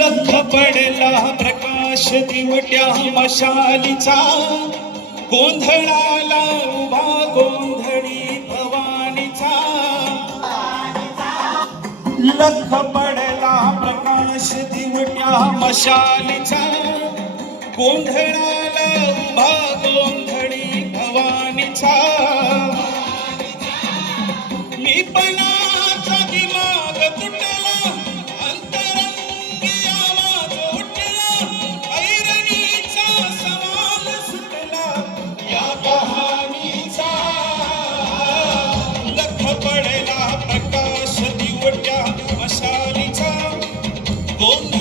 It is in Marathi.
लख पडला प्रकाश दिवट्या मशालीचा, गोंधळाला उभा गोंधळी भवानीचा. लख पडला प्रकाश दिवट्या मशालीचा, गोंधळाला उभा गोंधळी भवानीचा. मी पणाचा दिमाग तुटला, अंतरंगी आवाज उठला, ऐरणीचा सवाल सुटला या कहाणीचा. लख पडला प्रकाश दिवट्या मशालीचा, गोंधळ